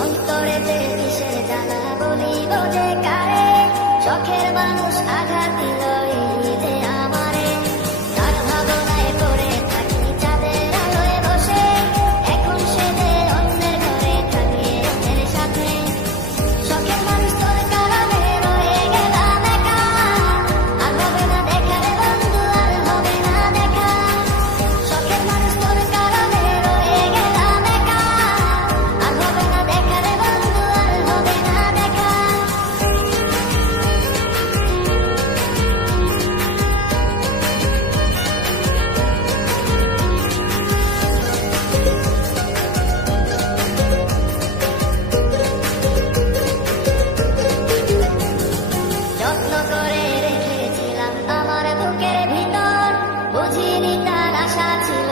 অন্তরেতে কিসের জ্বালা বলিব যে কারে, শখের মানুষ আঘাত দিল এই যে আমারে। তার ভাবনায় পড়ে থাকি চাঁদের আলোয় বসে, এখন সে যে অন্যের ঘরে থাকে অন্যের সাথে। শখের মানুষ তোর কারণে রয়ে গেলাম একা, আর হবে না দেখা রে বন্ধু, আর হবে না দেখা। শখের মানুষ তোর কারণে রয়ে গেলাম একা, আর হবে না দেখা রে বন্ধু, আর হবে না দেখা। যত্ন করে রেখেছিলাম আমার বুকের ভিতর, বুঝিনি তার আশা ছিল